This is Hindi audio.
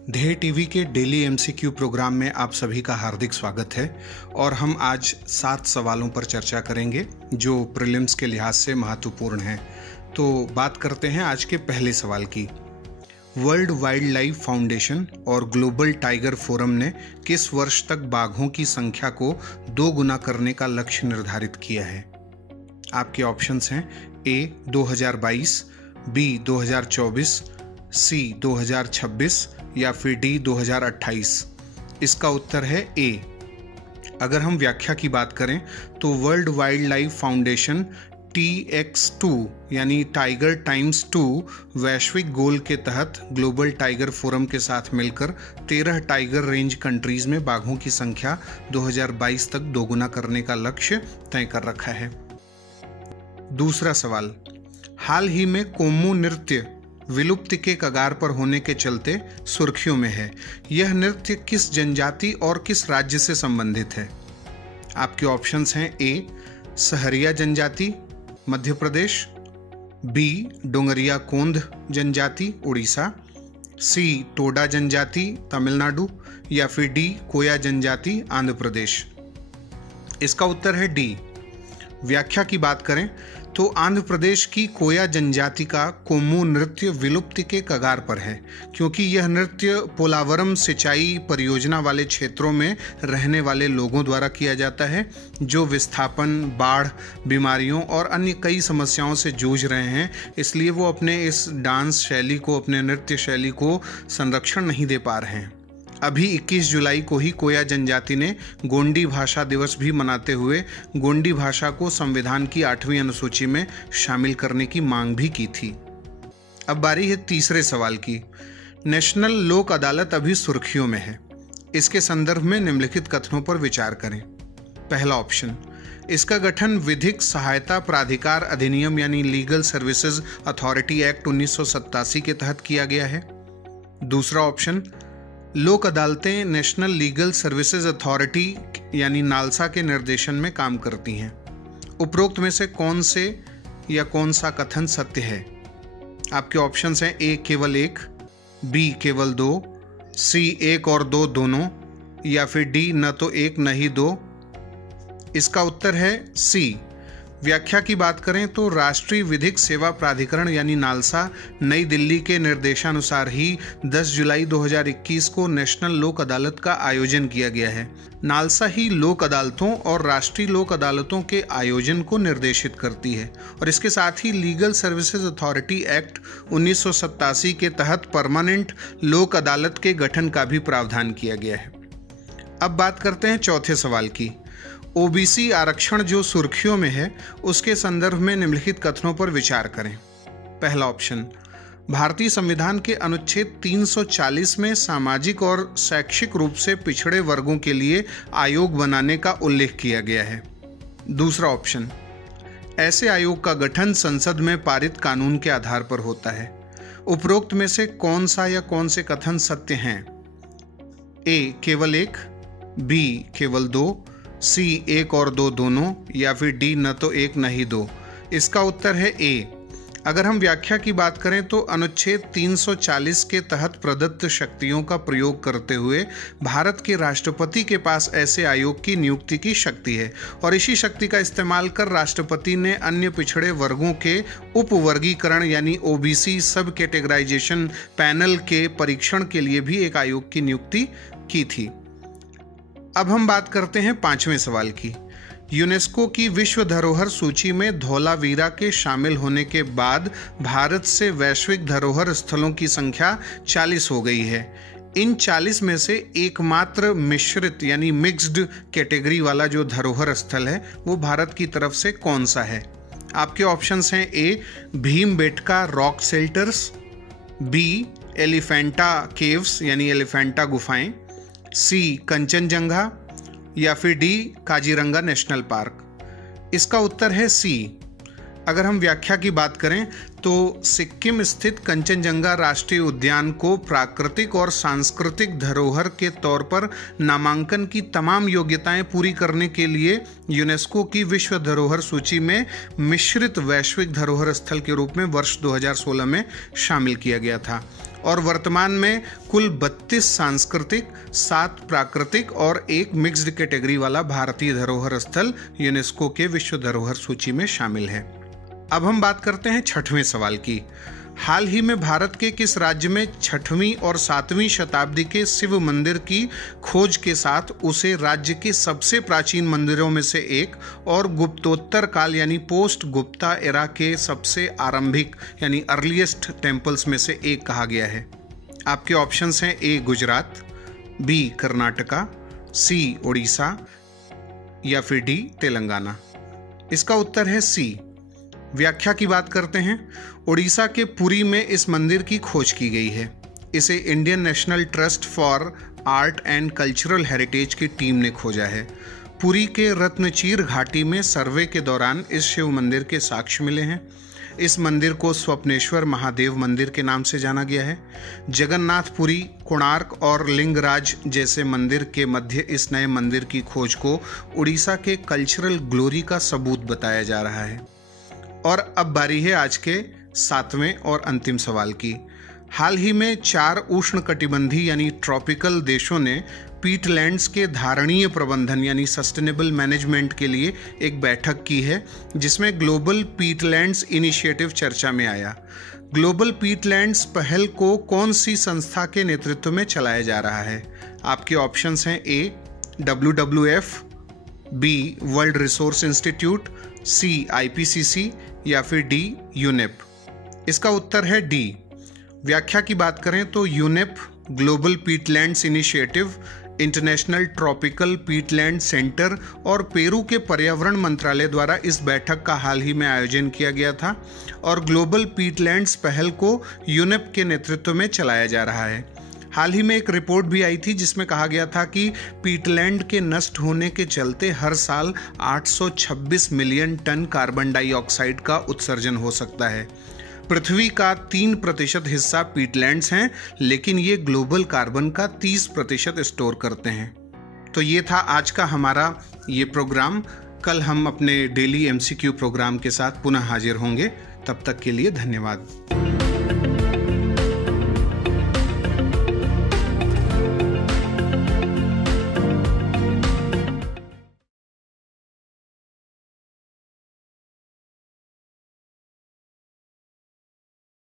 ध्येय टीवी के डेली एमसीक्यू प्रोग्राम में आप सभी का हार्दिक स्वागत है और हम आज 7 सवालों पर चर्चा करेंगे जो प्रीलिम्स के लिहाज से महत्वपूर्ण हैं। तो बात करते हैं आज के पहले सवाल की। वर्ल्ड वाइल्ड लाइफ फाउंडेशन और ग्लोबल टाइगर फोरम ने किस वर्ष तक बाघों की संख्या को 2 गुना करने का लक्ष्य निर्धारित किया है? आपके ऑप्शंस हैं ए 2022, बी 2024, सी 2026 या फिर डी 2028। इसका उत्तर है ए। अगर हम व्याख्या की बात करें तो world wild life foundation TX2 यानी टाइगर टाइम्स 2 वैश्विक गोल के तहत ग्लोबल टाइगर फोरम के साथ मिलकर 13 टाइगर रेंज कंट्रीज में बाघों की संख्या 2022 तक दोगुना करने का लक्ष्य तय कर रखा है। दूसरा सवाल, हाल ही में कोमू नृत्य विलुप्ति के कगार पर होने के चलते सुर्खियों में है। यह नृत्य किस जनजाति और किस राज्य से संबंधित है? आपके ऑप्शंस हैं ए सहरिया जनजाति मध्य प्रदेश, बी डोंगरिया कोंद जनजाति उड़ीसा, सी टोडा जनजाति तमिलनाडु या फिर डी कोया जनजाति आंध्र प्रदेश। इसका उत्तर है डी। व्याख्या की बात करें तो आंध्र प्रदेश की कोया जनजाति का कोमू नृत्य विलुप्ति के कगार पर है, क्योंकि यह नृत्य पोलावरम सिंचाई परियोजना वाले क्षेत्रों में रहने वाले लोगों द्वारा किया जाता है जो विस्थापन, बाढ़, बीमारियों और अन्य कई समस्याओं से जूझ रहे हैं। इसलिए वो अपने इस डांस शैली को, अपने नृत्य शैली को संरक्षण नहीं दे पा रहे हैं। अभी 21 जुलाई को ही कोया जनजाति ने गोंडी भाषा दिवस भी मनाते हुए गोंडी भाषा को संविधान की 8वीं अनुसूची में शामिल करने की मांग भी की थी। अब बारी है तीसरे सवाल की। नेशनल लोक अदालत अभी सुर्खियों में है। इसके संदर्भ में निम्नलिखित कथनों पर विचार करें। पहला ऑप्शन, इसका गठन विधिक सहायता प्राधिकार अधिनियम यानी लीगल सर्विसेज अथॉरिटी एक्ट 1987 के तहत किया गया है। दूसरा ऑप्शन, लोक अदालतें नेशनल लीगल सर्विसेज अथॉरिटी यानी नालसा के निर्देशन में काम करती हैं। उपरोक्त में से कौन से या कौन सा कथन सत्य है? आपके ऑप्शंस हैं ए केवल 1, बी केवल 2, सी 1 और 2 दोनों या फिर डी न तो 1 न ही 2। इसका उत्तर है सी। व्याख्या की बात करें तो राष्ट्रीय विधिक सेवा प्राधिकरण यानी नालसा नई दिल्ली के निर्देशानुसार ही 10 जुलाई 2021 को नेशनल लोक अदालत का आयोजन किया गया है। नालसा ही लोक अदालतों और राष्ट्रीय लोक अदालतों के आयोजन को निर्देशित करती है और इसके साथ ही लीगल सर्विसेज अथॉरिटी एक्ट 1987 के तहत परमानेंट लोक अदालत के गठन का भी प्रावधान किया गया है। अब बात करते हैं चौथे सवाल की। ओबीसी आरक्षण जो सुर्खियों में है उसके संदर्भ में निम्नलिखित कथनों पर विचार करें। पहला ऑप्शन, भारतीय संविधान के अनुच्छेद 340 में सामाजिक और शैक्षिक रूप से पिछड़े वर्गों के लिए आयोग बनाने का उल्लेख किया गया है। दूसरा ऑप्शन, ऐसे आयोग का गठन संसद में पारित कानून के आधार पर होता है। उपरोक्त में से कौन सा या कौन से कथन सत्य हैं? ए केवल 1, बी केवल 2, सी 1 और 2 दोनों या फिर डी न तो 1 न ही 2। इसका उत्तर है ए। अगर हम व्याख्या की बात करें तो अनुच्छेद 340 के तहत प्रदत्त शक्तियों का प्रयोग करते हुए भारत के राष्ट्रपति के पास ऐसे आयोग की नियुक्ति की शक्ति है और इसी शक्ति का इस्तेमाल कर राष्ट्रपति ने अन्य पिछड़े वर्गों के उपवर्गीकरण यानी ओबीसी सब कैटेगराइजेशन पैनल के परीक्षण के लिए भी एक आयोग की नियुक्ति की थी। अब हम बात करते हैं 5वें सवाल की। यूनेस्को की विश्व धरोहर सूची में धौलावीरा के शामिल होने के बाद भारत से वैश्विक धरोहर स्थलों की संख्या 40 हो गई है। इन 40 में से एकमात्र मिश्रित यानी मिक्स्ड कैटेगरी वाला जो धरोहर स्थल है वो भारत की तरफ से कौन सा है? आपके ऑप्शंस हैं A Bhimbetka rock shelters, B Elephanta caves यानी एलिफेंटा गुफाएं, सी कंचनजंगा या फिर डी काजीरंगा नेशनल पार्क। इसका उत्तर है सी। अगर हम व्याख्या की बात करें तो सिक्किम स्थित कंचनजंगा राष्ट्रीय उद्यान को प्राकृतिक और सांस्कृतिक धरोहर के तौर पर नामांकन की तमाम योग्यताएं पूरी करने के लिए यूनेस्को की विश्व धरोहर सूची में मिश्रित वैश्विक धरोहर स्थल के रूप में वर्ष 2016 में शामिल किया गया था और वर्तमान में कुल 32 सांस्कृतिक, 7 प्राकृतिक और 1 मिक्स्ड कैटेगरी वाला भारतीय धरोहर स्थल यूनेस्को के विश्व धरोहर सूची में शामिल है। अब हम बात करते हैं 6वें सवाल की। हाल ही में भारत के किस राज्य में 6वीं और 7वीं शताब्दी के शिव मंदिर की खोज के साथ उसे राज्य के सबसे प्राचीन मंदिरों में से एक और गुप्तोत्तर काल यानी पोस्ट गुप्ता एरा के सबसे आरंभिक यानी अर्लीस्ट टेम्पल्स में से एक कहा गया है? आपके ऑप्शंस हैं ए गुजरात, बी कर्नाटका, सी उड़ीसा या फिर डी तेलंगाना। इसका उत्तर है सी। व्याख्या की बात करते हैं। उड़ीसा के पुरी में इस मंदिर की खोज की गई है। इसे Indian national trust for art and cultural heritage की टीम ने खोजा है। पुरी के रत्नचीर घाटी में सर्वे के दौरान इस शिव मंदिर के साक्ष्य मिले हैं। इस मंदिर को स्वप्नेश्वर महादेव मंदिर के नाम से जाना गया है। जगन्नाथपुरी, कोणार्क और लिंगराज जैसे मंदिर के मध्य इस नए मंदिर की खोज को उड़ीसा के कल्चरल ग्लोरी का सबूत बताया जा रहा है। और अब बारी है आज के 7वें और अंतिम सवाल की। हाल ही में 4 उष्णकटिबंधीय यानी ट्रॉपिकल देशों ने पीटलैंड्स के धारणीय प्रबंधन यानी सस्टेनेबल मैनेजमेंट के लिए एक बैठक की है जिसमें ग्लोबल पीटलैंड्स इनिशिएटिव चर्चा में आया। ग्लोबल पीटलैंड्स पहल को कौन सी संस्था के नेतृत्व में चलाया जा रहा है? आपके ऑप्शंस हैं A WWF, B world resource institute, C IPCC या फिर डी यूनेप। इसका उत्तर है डी। व्याख्या की बात करें तो UNEP global peatlands initiative, international tropical peatland centre और पेरू के पर्यावरण मंत्रालय द्वारा इस बैठक का हाल ही में आयोजन किया गया था और ग्लोबल पीटलैंड्स पहल को यूनेप के नेतृत्व में चलाया जा रहा है। हाल ही में एक रिपोर्ट भी आई थी जिसमें कहा गया था कि पीटलैंड के नष्ट होने के चलते हर साल 826 मिलियन टन कार्बन डाइऑक्साइड का उत्सर्जन हो सकता है। पृथ्वी का 3% हिस्सा पीटलैंड्स हैं, लेकिन ये ग्लोबल कार्बन का 30% स्टोर करते हैं। तो ये था आज का हमारा ये प्रोग्राम। कल हम अपने डेली MCQ प्रोग्राम के साथ पुनः हाजिर होंगे। तब तक के लिए धन्यवाद।